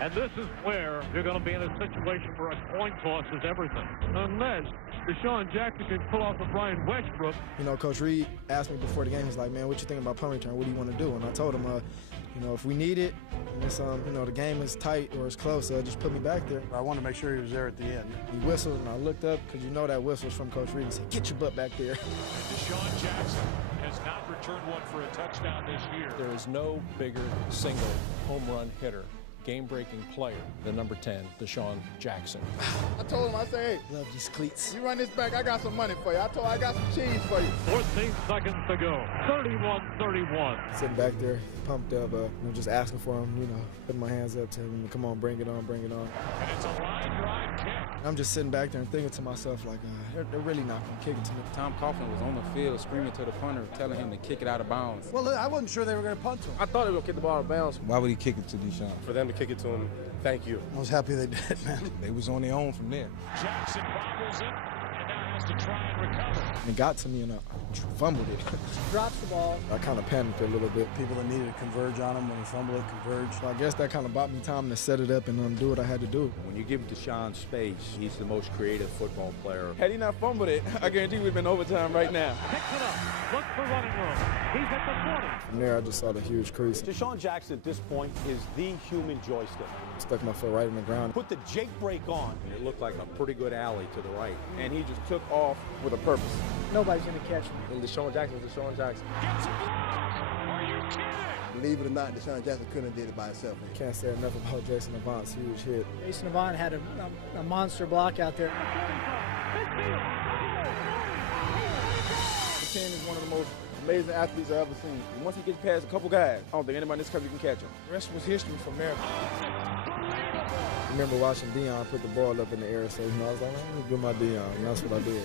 And this is where you're going to be in a situation where a coin toss is everything. Unless Desean Jackson can pull off the Brian Westbrook. You know, Coach Reed asked me before the game, he's like, man, what you think about punt return? What do you want to do? And I told him, you know, if we need it, and it's, you know, the game is tight or it's close, just put me back there. I wanted to make sure he was there at the end. He whistled, and I looked up, because you know that whistle was from Coach Reed. He said, get your butt back there. And Desean Jackson has not returned one for a touchdown this year. There is no bigger single home run hitter, game-breaking player than number 10, Desean Jackson. I told him, I said, hey, Love these cleats. you run this back, I got some money for you. I told him I got some cheese for you. 14 seconds to go. 31-31. Sitting back there, pumped up, you know, just asking for him, you know, putting my hands up to him, come on, bring it on, bring it on. And it's a line drive kick. I'm just sitting back there and thinking to myself, like, they're really not going to kick it to me. Tom Coughlin was on the field screaming to the punter, telling him to kick it out of bounds. Well, I wasn't sure they were going to punt to him. I thought they were going to kick the ball out of bounds. Why would he kick it to Desean? For them to kick it to him, thank you. I was happy they did, man. They was on their own from there. Jackson bobbles it and now has to try and recover. And it got to me, and I fumbled it. Drops the ball. I kind of panicked a little bit. People that needed to converge on him when he fumbled it, converge. So I guess that kind of bought me time to set it up and do what I had to do. When you give Desean space, he's the most creative football player. Had he not fumbled it, I guarantee we'd been overtime right now. Picks it up. Look for running room. He's at the 20. From there, I just saw the huge crease. Desean Jackson at this point is the human joystick. Stuck my foot right in the ground. Put the Jake brake on. And it looked like a pretty good alley to the right. And he just took off with a purpose. Nobody's going to catch me. And Desean Jackson was Desean Jackson. Gets a block. Are you kidding? Believe it or not, Desean Jackson couldn't have did it by himself. Can't say enough about Jason Avant's huge hit. Jason Avant had a monster block out there. 10 is one of the most amazing athletes I've ever seen. And once he gets past a couple guys, I don't think anybody in this country can catch him. The rest was history from there. I remember watching Deon put the ball up in the air, so you know, I was like, I'm gonna do my Deon, and that's what I did.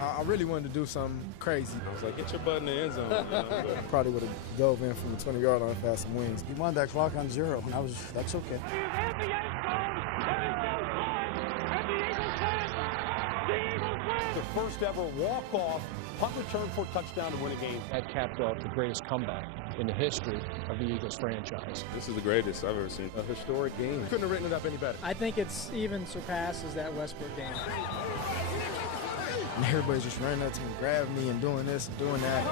I really wanted to do something crazy. I was like, get your butt in the end zone. You know, I probably would have dove in from the 20-yard line if I had some wings. He wanted that clock on 0, and that's okay. The first ever walk-off punt return for a touchdown to win a game. That capped off the greatest comeback in the history of the Eagles franchise. This is the greatest I've ever seen. A historic game. Couldn't have written it up any better. I think it's even surpasses that Westbrook game. And everybody's just running up to me, grabbing me, and doing this and doing that.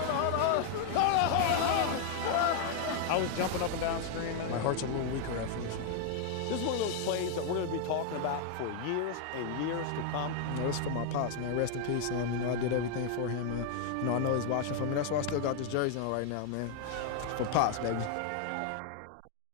I was jumping up and down screaming. My heart's a little weaker after this one. This is one of those plays that we're going to be talking about for years and years to come. You know, it's for my pops, man. Rest in peace. You know, I did everything for him. You know, I know he's watching for me. That's why I still got this jersey on right now, man. For pops, baby.